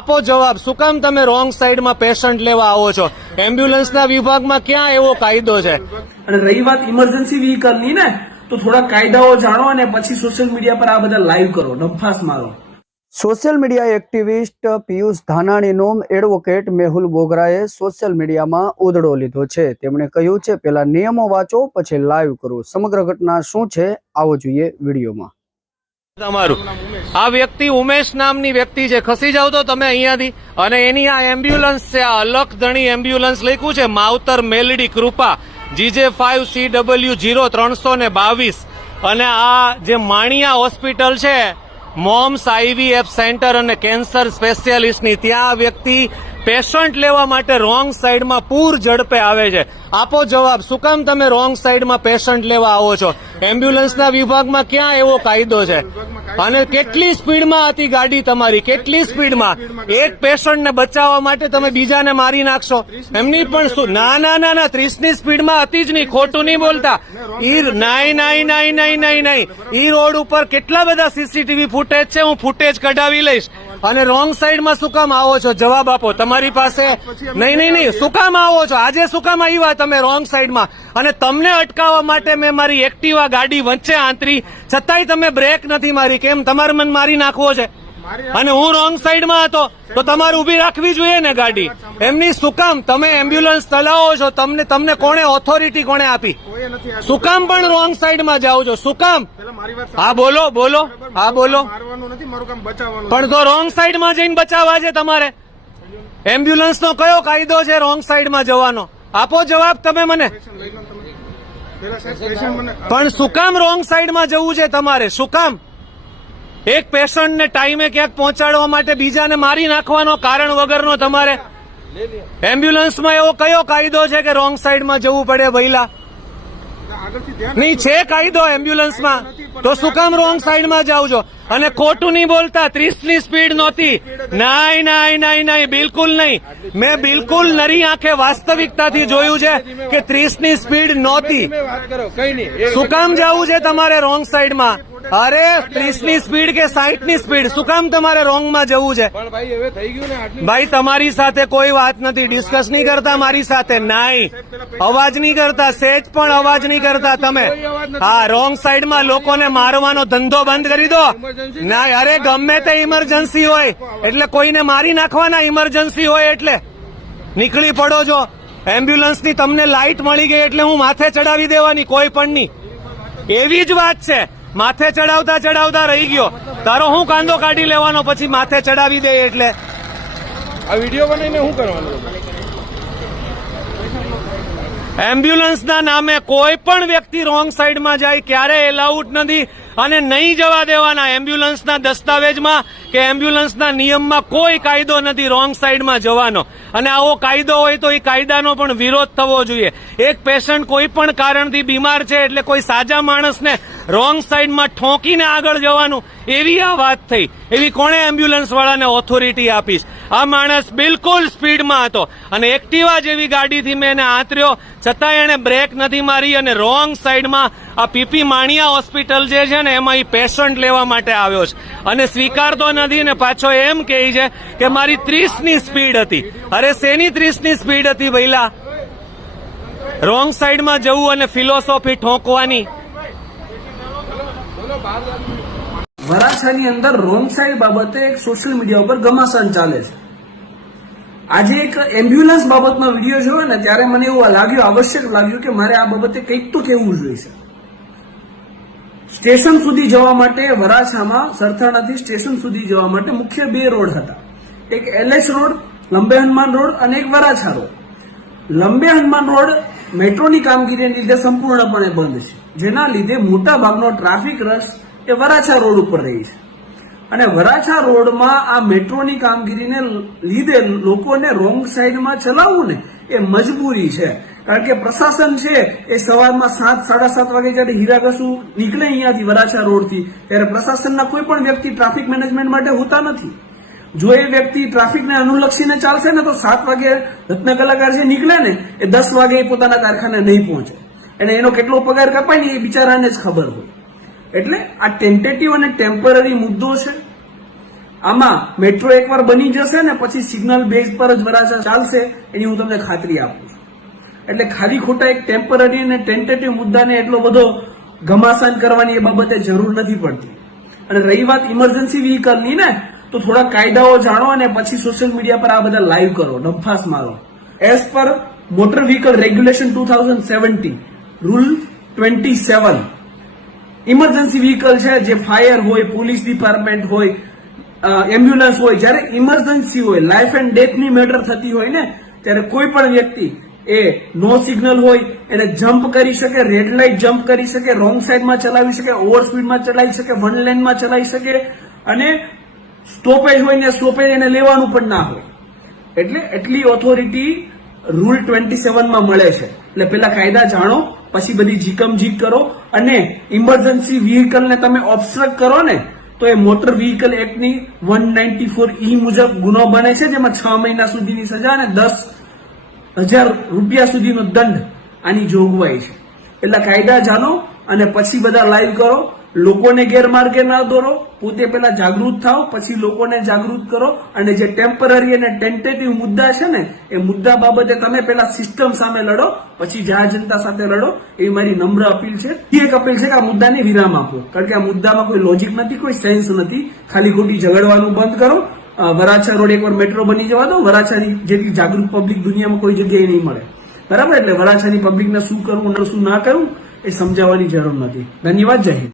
આપો જવાબ, શું કામ તમે રોંગ સાઈડમાં પેશન્ટ લેવા આવો છો? એમ્બ્યુલન્સના વિભાગમાં ક્યાં એવો કાયદો છે? અને રહી વાત ઇમરજન્સી વ્હીકલની ને, તો થોડા કાયદાઓ જાણો અને પછી સોશિયલ મીડિયા પર આ બધા લાઈવ કરો, ડંફાસ મારો. સોશિયલ મીડિયા એક્ટિવિસ્ટ પિયુષ ધાનાણીનો એડવોકેટ મેહુલ બોગરાએ સોશિયલ મીડિયામાં ઉધડો લીધો છે. તેમણે કહ્યું છે, પહેલા નિયમો વાંચો પછી લાઈવ કરો. સમગ્ર ઘટના શું છે આવો જોઈએ વિડીયોમાં. તમારું આ વ્યક્તિ ઉમેશ નામની વ્યક્તિ છે, ખસી જાવ તો તમે અહીંયાથી. અને એની આ એમ્બ્યુલન્સ છે, આ અલખધણી એમ્બ્યુલન્સ લખ્યું છે માવતર મેલડી કૃપા GJ5CW0322. અને આ જે માણિયા હોસ્પિટલ છે, મોમ્સ IVF સેન્ટર અને કેન્સર સ્પેશિયાલિસ્ટની, ત્યાં વ્યક્તિ પેશન્ટ લેવા માટે રોંગ સાઈડમાં પૂર ઝડપે આવે છે. આપો જવાબ, શું કામ તમે રોંગ સાઈડમાં પેશન્ટ લેવા આવો છો? એમ્બ્યુલન્સના વિભાગમાં ક્યાં એવો કાયદો છે? અને કેટલી સ્પીડમાં હતી ગાડી તમારી? કેટલી સ્પીડમાં? એક પેશન્ટને બચાવવા માટે તમે બીજાને મારી નાખશો? એમની પણ શું? ના 30ની સ્પીડમાં હતી જ નહીં, ખોટું નહીં બોલતા. નહીં. ઈ રોડ ઉપર કેટલા બધા CCTV ફૂટેજ છે, હું ફૂટેજ કઢાવી લઈશ. અને રોંગ સાઈડમાં શું કામ આવો છો? જવાબ આપો. તમારી પાસે નહીં. શું કામ આવો છો? આજે શું કામ આવ્યા તમે રોંગ સાઈડમાં? અને તમને અટકાવવા માટે મેં મારી એક્ટિવા ગાડી વચ્ચે આંતરી, છતાંય તમે બ્રેક નથી મારી. કેમ? તમારે મને મારી નાખવો છે? અને હું રોંગ સાઈડમાં હતો તો તમારે ઉભી રાખવી જોઈએ ને ગાડી. એમની શું કામ? તમે એમ્બ્યુલન્સ ચલાવો છો, તમને કોણે ઓથોરિટી કોણે આપી? શું કામ પણ રોંગ સાઈડમાં જાઓ છો? શું કામ? હા બોલો. પણ તો રોંગ સાઈડમાં જઈને બચાવવા છે તમારે. એમ્બ્યુલન્સનો કયો કાયદો છે રોંગ સાઈડમાં જવાનો? આપો જવાબ તમે મને. પણ શું કામ રોંગ સાઈડમાં જવું છે તમારે? શું કામ? એક પેશન્ટને ટાઈમે ક્યાંક પહોંચાડવા માટે બીજાને મારી નાખવાનો કારણ વગરનો તમારે? એમ્બ્યુલન્સમાં એવો કયો કાયદો છે કે રોંગ સાઈડમાં જવું પડે ભઈલા? નહીં છે કાયદો એમ્બ્યુલન્સમાં, તો શું કામ રોંગ સાઈડમાં જાવ છો? અને ખોટું નહીં બોલતા, 30ની સ્પીડ નહોતી. નહીં, બિલકુલ નહીં. મેં બિલકુલ નરી આંખે વાસ્તવિકતાથી જોયું છે કે 30ની સ્પીડ નહોતી. શું કામ જવું છે તમારે રોંગ સાઈડમાં? અરે 30ની સ્પીડ કે 60ની સ્પીડ, શું કામ તમારે રોંગમાં જવું છે? ભાઈ તમારી સાથે કોઈ વાત નથી, ડિસ્કસ નહીં કરતા મારી સાથે. નહીં, અવાજ નહીં કરતા, સેજ પણ અવાજ નહીં કરતા તમે. હા, રોંગ સાઈડમાં લોકોને મારવાનો ધંધો બંધ કરી દો. ના, અરે ગમે તે ઇમરજન્સી હોય એટલે કોઈને મારી નાખવાના, ઇમરજન્સી હોય એટલે નીકળી પડો છો. એમ્બ્યુલન્સની તમને લાઇટ મળી ગઈ એટલે હું માથે ચડાવી દેવાની, કોઈ પણ નહીં. એવી જ વાત છે. માથે ચડાવતા રહી ગયો, તારો હું કાંદો કાઢી લેવાનો પછી માથે ચડાવી દે એટલે? આ વિડીયો બનાવીને શું કરવાનું? એમ્બ્યુલન્સના નામે કોઈ પણ વ્યક્તિ રોંગ સાઈડમાં જાય ક્યારે એલાઉડ નથી અને નહીં જવા દેવાના. એમ્બ્યુલન્સના દસ્તાવેજમાં કે એમ્બ્યુલન્સના નિયમમાં કોઈ કાયદો નથી રોંગ સાઈડમાં જવાનો. અને આવો કાયદો હોય તો એ કાયદાનો પણ વિરોધ થવો જોઈએ. એક પેશન્ટ કોઈ પણ કારણથી બીમાર છે એટલે કોઈ સાજા માણસને રોંગ સાઈડમાં ઠોકીને આગળ જવાનું, એવી આ વાત થઈ. એવી કોણે એમ્બ્યુલન્સ વાળાને ઓથોરિટી આપીશ? આ માણસ બિલકુલ સ્પીડમાં હતો અને એક્ટિવા જેવી ગાડીથી મેં એને આંતર્યો, છતાં એને બ્રેક નથી મારી અને રોંગ સાઈડમાં આ PP માણિયા હોસ્પિટલ જે છે ને એમાં એ પેશન્ટ લેવા માટે આવ્યો છે અને સ્વીકારતો નથી ને પાછો એમ કહે છે કે મારી 30ની સ્પીડ હતી. અરે શેની 30ની સ્પીડ હતી ભઈલા? રોંગ સાઈડમાં જવું અને ફિલોસોફી ઠોકવાની. વરાછાની અંદર રોંગ સાઈડ બાબતે એક સોશિયલ મીડિયા ઉપર ઘમાસાન ચાલે છે. આજે એક એમ્બ્યુલન્સ બાબતમાં વિડીયો જોયો ને ત્યારે મને એવું લાગ્યું, આવશ્યક લાગ્યું કે મારે આ બાબતે કંઈક તો કહેવું જોઈએ. સ્ટેશન સુધી જવા માટે વરાછામાં સરથાણાથી સ્ટેશન સુધી જવા માટે મુખ્ય 2 રોડ હતા. એક LH રોડ, લંબે હનુમાન રોડ અને એક વરાછા રોડ. લંબે હનુમાન રોડ મેટ્રોની કામગીરીને લીધે સંપૂર્ણપણે બંધ છે, જેના લીધે મોટા ભાગનો ટ્રાફિક રસ એ વરાછા રોડ ઉપર રહી છે. અને વરાછા રોડમાં આ મેટ્રોની કામગીરીને લીધે લોકોને રોંગ સાઈડમાં ચલાવવું ને એ મજબૂરી છે. કારણ કે પ્રશાસન છે એ સવારમાં 7-7:30 વાગે જયારે હીરાઘસુ નીકળે અહીંયાથી વરાછા રોડથી, ત્યારે પ્રશાસનના કોઈ પણ વ્યક્તિ ટ્રાફિક મેનેજમેન્ટ માટે હોતા નથી. જો એ વ્યક્તિ ટ્રાફિકને અનુલક્ષીને ચાલશે ને તો 7 વાગે રત્ન કલાકાર છે નીકળે ને એ 10 વાગે પોતાના કારખાને નહીં પહોંચે. અને એનો કેટલો પગાર કપાય ને એ બિચારાને જ ખબર હોય. એટલે આ ટેન્ટેટિવ અને ટેમ્પરરી મુદ્દો છે. આમાં મેટ્રો એકવાર બની જશે ને પછી સિગ્નલ બેઝ પર જ વરાછા ચાલશે એની હું તમને ખાતરી આપું છું. એટલે ખાલી ખોટા એક ટેમ્પરરી અને ટેન્ટેટિવ મુદ્દાને એટલો બધો ઘમાસાન કરવાની એ બાબતે જરૂર નથી પડતી. અને રહી વાત ઇમરજન્સી વ્હીકલની ને, તો થોડા કાયદાઓ જાણો અને પછી સોશિયલ મીડિયા પર આ બધા લાઈવ કરો, ડંફાસ મારો. As per motor vehicle regulation 2017 rule 27, emergency vehicle છે જે ફાયર હોય, પોલીસ ડિપાર્ટમેન્ટ હોય, એમ્બ્યુલન્સ હોય, જ્યારે ઇમરજન્સી હોય, લાઈફ એન્ડ ડેથની મેટર થતી હોય ને, ત્યારે કોઈ પણ વ્યક્તિ એ નો સિગ્નલ હોય એને જમ્પ કરી શકે, રેડ લાઇટ જમ્પ કરી શકે, રોંગ સાઈડમાં ચલાવી શકે, ઓવર સ્પીડમાં ચલાવી શકે, વન લેનમાં ચલાવી શકે, અને સ્ટોપેજ હોય ને સ્ટોપેજ એને લેવાનું પણ ના હોય. એટલે એટલી ઓથોરિટી રૂલ 27 માં મળે છે. એટલે પેલા કાયદા જાણો, પછી બધી જીકમ જીક કરો. અને ઇમરજન્સી વ્હીકલને તમે ઓબ્સ્ટ્રક્ટ કરો ને તો એ મોટર વ્હીકલ એક્ટની 194E મુજબ ગુનો બને છે, જેમાં 6 મહિના સુધીની સજા અને 10,000 રૂપિયા સુધીનો દંડ આની જોગવાઈ છે. એટલે કાયદા જાણો અને પછી બધા લાઈવ કરો. લોકોને ગેરમાર્ગે ના દોરો, પોતે પેલા જાગૃત થાઓ, પછી લોકોને જાગૃત કરો. અને જે ટેમ્પરરી અને ટેન્ટેટિવ મુદ્દા છે ને એ મુદ્દા બાબતે તમે પેલા સિસ્ટમ સામે લડો, પછી જાહેર જનતા સાથે લડો. એવી મારી નમ્ર અપીલ છે. એક અપીલ છે કે આ મુદ્દાને વિરામ આપો, કારણ કે આ મુદ્દામાં કોઈ લોજિક નથી, કોઈ સેન્સ નથી. ખાલી ખોટી ઝઘડવાનું બંધ કરો. વરાછા રોડ એકવાર મેટ્રો બની જવા દો. વરાછાની જેટલી જાગૃત પબ્લિક દુનિયામાં કોઈ જગ્યાએ નહીં મળે, બરાબર? એટલે વરાછાની પબ્લિકને શું કરવું શું ના કરવું એ સમજાવવાની જરૂર નથી. ધન્યવાદ. જય હિન્દ.